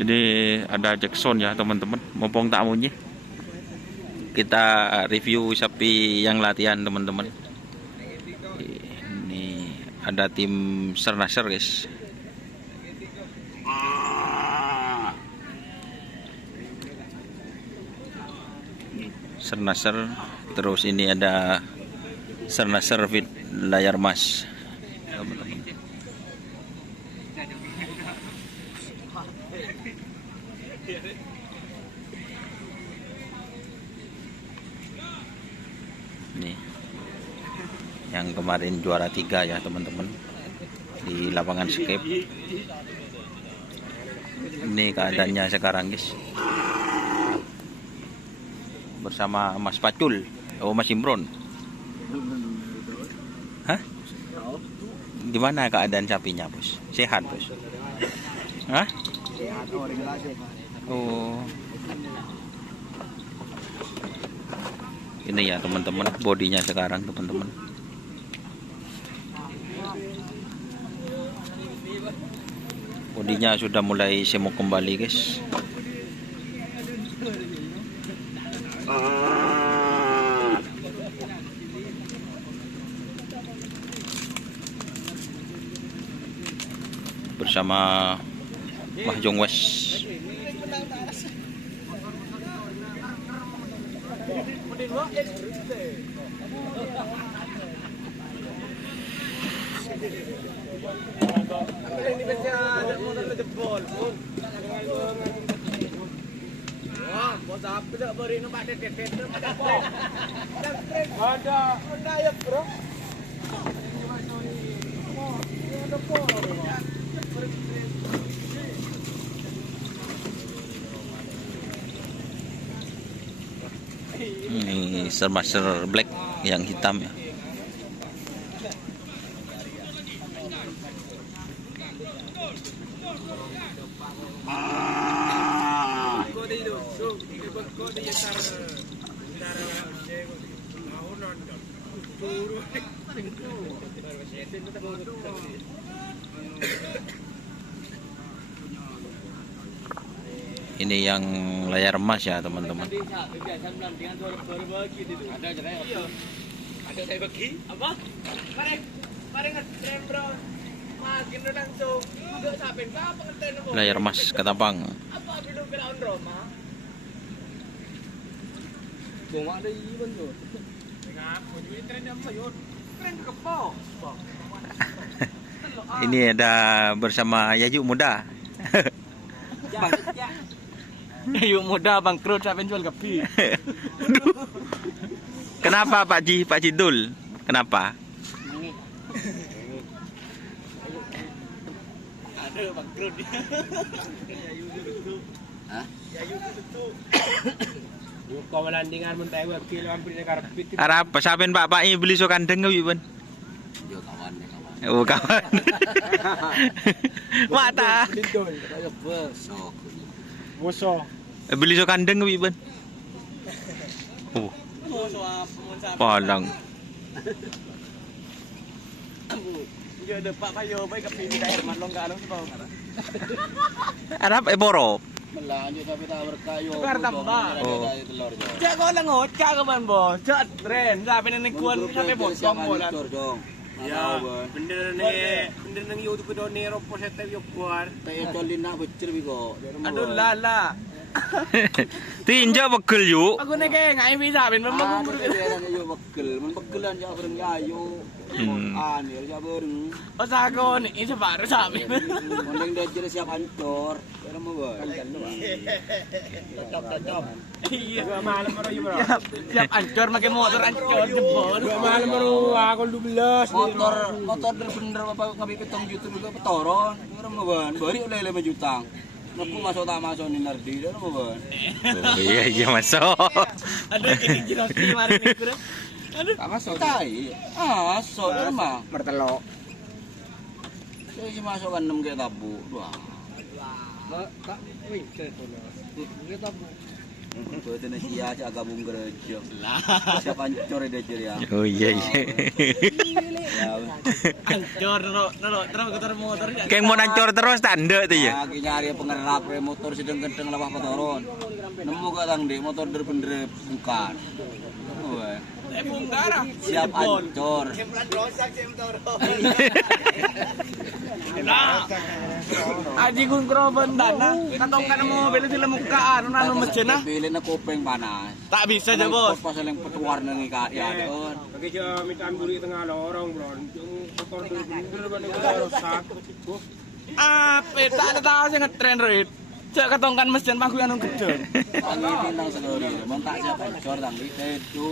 Ini ada Jackson ya teman-teman, mumpung tamunya. Kita review sapi yang latihan teman-teman. Ini ada tim Sernasar guys. Sernasar, terus ini ada Sernasar Fit layar emas teman-teman. Nih yang kemarin juara 3 ya teman-teman di lapangan skate. Ini keadaannya sekarang guys, bersama Mas Pacul. Oh, Mas Imron. Hah? Gimana keadaan sapinya bos? Sehat bos? Hah? Oh, ini ya teman-teman bodinya sekarang teman-teman. Bodinya sudah mulai semuk kembali guys. Bersama Mahjong West. Ini Sernasar Black yang hitam ya. Ini yang layar emas ya teman-teman. Layar emas Ketapang. Ini ada bersama Yayu Muda. Yayu Muda bangkrut sampai jual kopi. Kenapa Pak Ji, Pak Cidul? Kenapa? Ada bangkrut dia. Hah? Yayu itu. Kau melandingan mentah wakil hampir karpet. Arab saben Pak ini beli so kandeng ngewi ben. Yo kawan. Oh kawan. Mata. Bosok. Beli so kandeng ngewi ben. Oh. Palang. Dia ada Pak Payo baik ke pilih daerah Manlong enggak alung Arab boro. Melanjut tapi tak berkayu. Tukar tambah. Cak kau lengot, cak kapan bos? Cak tren, sampai nenek kuan sampai bosong bolan. Ya, bener nang YouTube doni ropo sete yo kuan. Tayo dolin nak becir bigo. Aduh lala. Tinja begel yuk. Aku nek ngai bisa ben memang guru. Yo begel, men begelan ya bareng ayo. An ya bareng. Oh sakon, ini baru sampe. Mending dia siap hancur. Kira mau bae. Cocok. Iya, gua malam baru yo, Bro. Siap hancur pakai motor hancur jebol. Gua malam baru aku 12. Motor bener apa ngabi 7 juta juga petoron. Kira mau bae. Bari oleh 5 juta. Aku masuk tak masuk ni Nardi dah mau bae. Oh iya masuk. Aduh, ini jelas kemarin mikir. Aduh, Tak masuk tai. Masuk mah. bertelok. Saya sih masuk kan 6 ke tabu. Wah. Kak, wih, telepon. Ini tabu. Betul nih sia aja gabung gereja. Siapa hancur dia jadi ya. Oh iya iya. Hancur terus ketar motor. Kayak mau nancor terus tanda tuh ya. Lagi nyari penggerak motor sedang kenceng lawah petoron. Nemu gak tang di motor bener-bener bukan. Bongkar. Siap hancur. Aji gun kroban dana, katongkan mobil sila mukaan, nanu mesin na. Bilin na kuping panas. Tak bisa aja bos. Pasal yang petuar nang ika ya doon. Lagi aja minta amburi tengah lorong bro. Yung motor bener-bener ba rusak. Apa? Tak ada tahu sih ngetren rit. Cek katongkan mesin paku yang gede. Ang bintang segala mon tak siap hancur tang itu.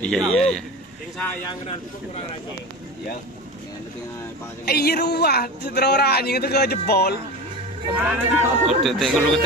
Iya iya iya. Yang sayang kenal kurang lagi. Ya. Yang lebih pasang. Iya ruah, seterora anjing itu ke jebol. Udah teh kalau